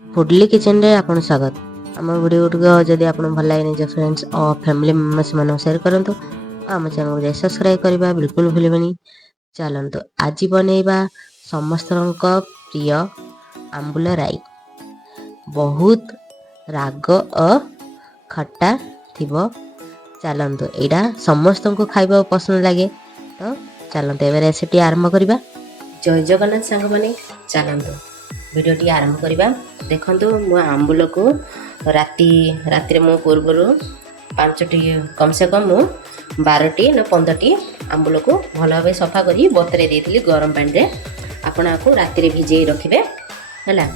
फुडली किचन रे आपन स्वागत। आम वीडियो गुड़िक जदि आप भल लगे निज फ्रेंड्स और फैमिली मेम्बर्स मान सेयार करूँ। आम चैनल को सब्सक्राइब करने बिल्कुल भूलि। चलतु आज बनैबा समस्त प्रिय आंबुल राई। बहुत राग और खट्टा थिबो। चलतु यहाँ समस्त को खाइबा पसंद लगे तो चलतु ए रेसिपी आरंभ करवा। जय जगन्नाथ सांग माने चलतु भिडियोटी आरंभ करवा। देखंतु मो आंबुल को राति मो पूर्वर 5टी कम से कम 12टी ना 15टी आंबुल को भल भाव सफा करी बतरे देती गरम पानी रे। आपण आपको राति भिजे रखिए है।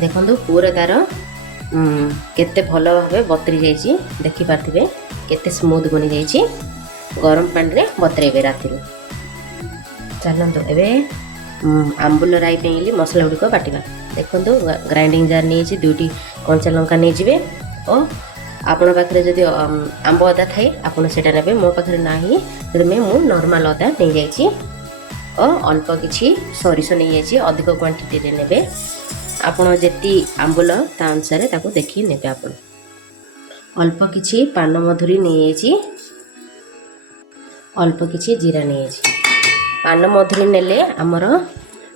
देखंतु पूरा तार केते भल भाव बतरी जाइए। देखिपारे केते स्मूथ बनी जाइए। गरम पानी रे बतरेबे राति। चलतु एबे आंबुल राई पे मसला गुड़िक बाटिबा। देखो ग्राइंडिंग जार नहीं 2टी कंचा लंका नहीं जाए और आपण पाखे जदि आंब अदा थाए आपड़ से ने मो पाखे ना से मु नॉर्मल अदा नहीं जाइए और अल्प किसी सरिष नहीं जाइए। अधिक क्वांटिटी ने आपड़ जी आंबुल ता अनुसार ताको देखिए ने आप अल्प किसी पान मधुरी नहीं जाइए। अल्प किसी जीरा नहीं जाइए। पान मधुरी नेले आमर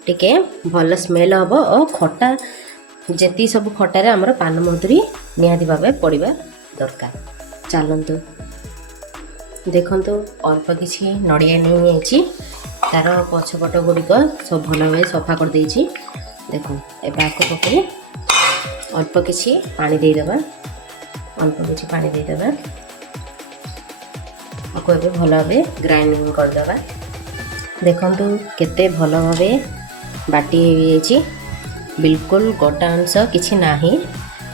टिके भल स्मेल हम और खटा जी सब खटार आमर पान मधुरी निहाती भाव पड़ा दरकार। चलतु देखंतु अल्प किसी नड़िया नहीं तार पछपट गुड़िक सब भल भाव सफा कर देछि। देखो एबे पकई अल्प किसी पानी देदेबा। अल्प किसी पानी देदेबा आपको एबे भल भाव ग्राइंडिंग करदेबा। देखंतु केते भल भाव बाटी हो बिल्कुल गोटा अंश किसी ना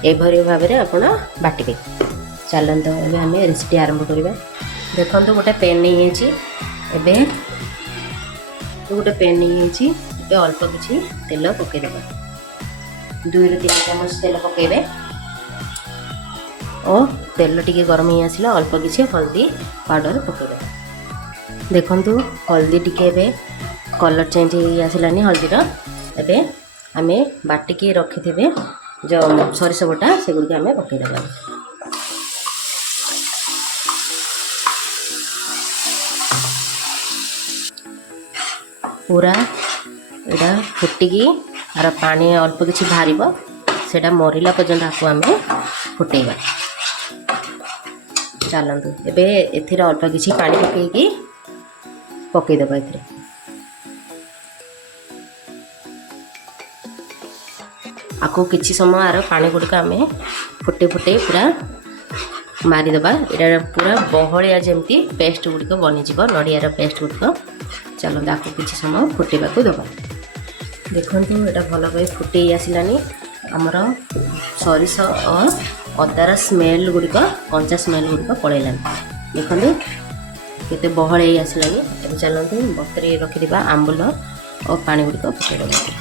एभरी भाव में आप बाटे। चलते एवं आम रेसिपी आरंभ करवा। देखो गोटे पेन नहीं एबे गोटे पेन नहीं अल्प किसी तेल पकईदे 2-3 चामच तेल पकईबे और तेल टिके गरम ही आसला अल्प किसी हल्दी पाउडर पकईदे। देखंतु हल्दी टिके एबे कलर चेंज हो आसलानी हल्दीर। एबे आमे बाटिकी रखिथे जो सरिष बटा से गुड़ आम पकईदेबा। पूरा यहाँ फुटिकी आर पानी अल्प किसी बाहर से मरला पर्यंत आपको आम फुटेबा। चलतु एबे एथिर अल्प किसी पानी पकईकी पकईदेबा। एथिरे आपको किसी समय आर पानी गुड़िक आम फुटे फुटे पूरा मारिदेबा। यहाँ पूरा बहलिया जमती पेस्ट गुड़िक बनीज नड़ियार पेस्ट गुड़िक। चलो आपको किसी समय फुटेबा दबा। देखंतु यहाँ भल भाव फुटे आसलानी आमर सरिष और अदार स्मेल गुड़िक कंचा स्मेल गुड़िक पलैलानी। देखंतु केते बहल आसलानी। एबे चलतु बतरे रखिदिबा आंबुल और पानी गुड़िक फुटेदेबा।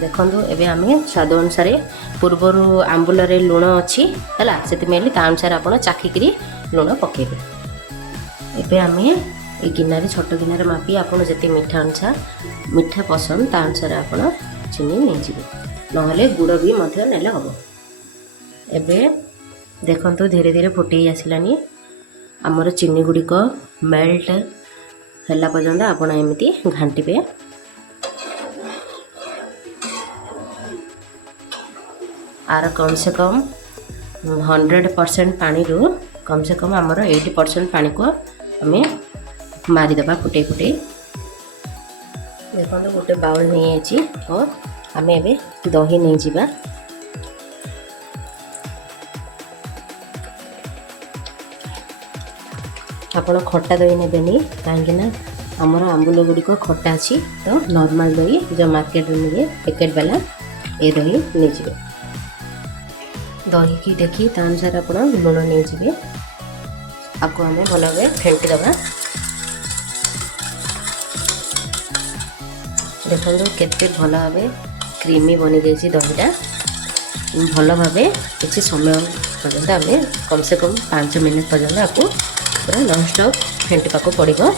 देखंतु एबे आमे स्वाद अनुसार पूर्वर आंबुल रे लुण अच्छी है से अनुसार आप चाखिकी लुण पकेबे। एबे आमे ए गिनारे छोट गिनारे मापी आपन जति मीठा पसंद ता अनुसार आप चीनी नहीं जी ना गुड़ भी नेले हम। एबे देखंतु धीरे धीरे फुटे आसलानी आमर चीनी गुड़िक मेल्ट है पर्यंत आपन एमती घांटिबे। आर कम से कम 100% पानी रू कम से कम आमर 80% पानी को आम मारिदेबा फुटे फुटे। देखो गोटे बाउल नहीं और आम ए दही नहीं जावा। आपड़ खट्टा दही नेबेनी कहीं आमर आंबुल गुड़िक खट्टा अच्छी तो नॉर्मल दही जो मार्केट में मिले पैकेट वाला ये दही नहीं जाए। दही की देखी ता अनुसार आप लुण नहीं जाए। आपको आम भल भाव फेंटी दबा। देखो केते भल भाव क्रीमी बनी जाइए दहीटा। भल भाव किसी समय पर्यंत आम कम से कम 5 मिनट पर्यंत आपको पूरा नॉन स्टॉप फेंटा पड़ो।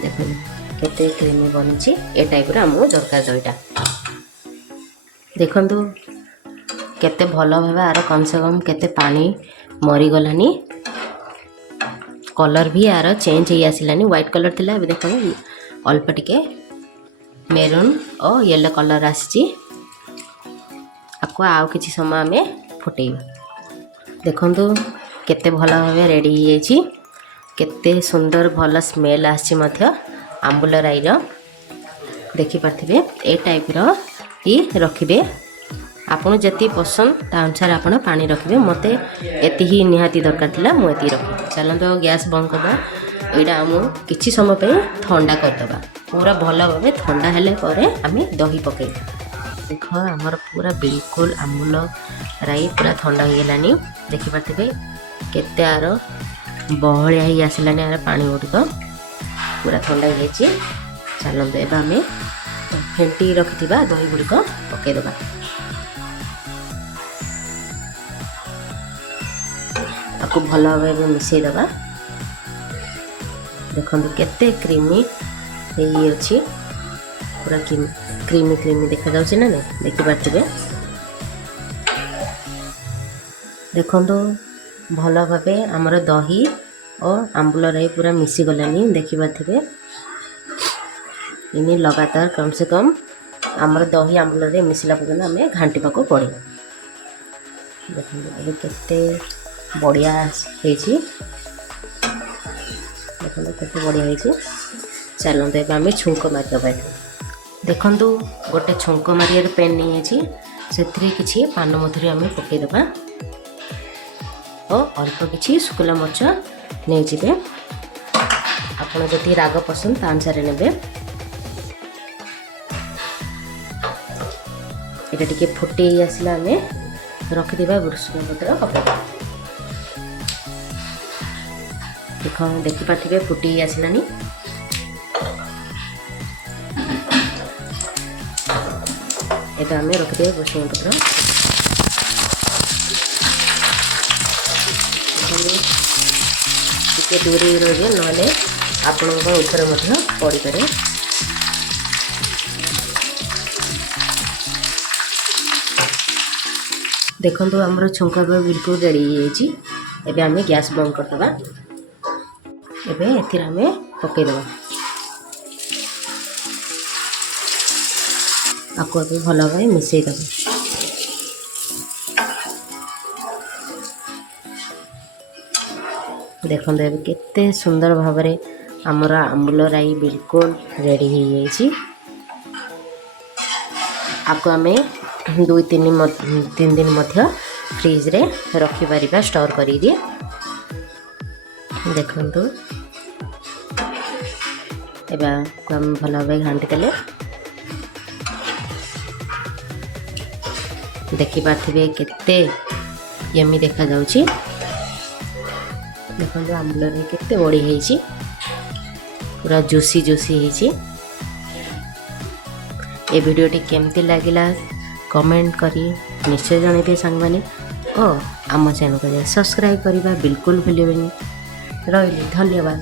देखो केते क्रीमी बनी ए टाइप आमको दरकार दहीटा देखु केते भल भाव आर कम से कम केते पानी मरीगलानी कलर भी यार चेंज हो आसलानी व्हाइट कलर थिला देखो अल्प टिके मेरून और येलो कलर आसी आपको आउ किसी समय आम फुटेबा देखु केते भल भाव रेडी हो केते सुंदर भल स्मेल आसी आंबुल राईर देखि पार्थिबे ए टाइप ही रखिबे आपन जति पसंद ता अनुसार आपन पानी रखिबे मते एति ही निहाती दरकार थिला मु एति रखि चलंतो गैस बंद करबा एडा हम किछि समय पे ठंडा कर दबा पूरा भल भाबे ठंडा हेले परे आमे दही पके देखो हमर पूरा बिल्कुल आंबुल राई पूरा ठंडा हो गेलानी देखि पार्थिबे केते आरो बहलिया ही आसलानी आरो पानी गुड़िक पूरा ठंडा हो जाइए चलते एवं आम फेंटी रखिथिबा दही गुड़िक पकईदबा आपको भल भाव मिसईदबा देखो केते क्रीमी अच्छी पूरा क्रीमी क्रीमी देखा जाउछि ना देखि पार्थिबे देखो भल भाव आमर दही और आंबुल राई पूरा मिसी गलानी देखि पार्थिबे इनी लगातार कम से कम आमर दही आंबुल राई मिसला पर्यंत आम घांटा को पड़े देखो केते बढ़िया देखो केते बढ़िया हो चलते एवं आम छुंक मारिदबा देखु गोटे छुंक मारियार पेन नहीं से किसी पान मधुरी आम पकईदबा और अल्प किसी शुखला मरच नहीं जाए आपड़ जदि राग पसंद ता अनुसार ने ये टे फुटे आसला आम रखिदा भृषुंगा पत्र पकईदा देख देखि पार्थिबे फुटे आसलानी एवं आम रखिदा भृषुंगा पत्र टिके दूरी रही ना आपण ऊपर पड़ पारे देखो आमर छुंका बिल्कुल रेडी हो आम गैस बंद करदबा एवं ए पकईदबा आपको भल भाव मिसईदबा देखो केते सुंदर भाव में आमर आंबुल राई बिल्कुल रेडी हो आपको आम 2-3 दिन मध्य फ्रिज रे रखि परिबा स्टोर करी दिए देखंतु एबा को हम भल भाव घांटी देले देखि पार्थिबे केते यमी देखा जाउची देखो आंबुल राई केते बड़ी है पूरा जूसी जूसी है ये वीडियोटी केमती लगिला कमेंट करी निश्चय जनइबे सांग माने और आम चैनल को सब्सक्राइब करने बिल्कुल भूलिए रही धन्यवाद।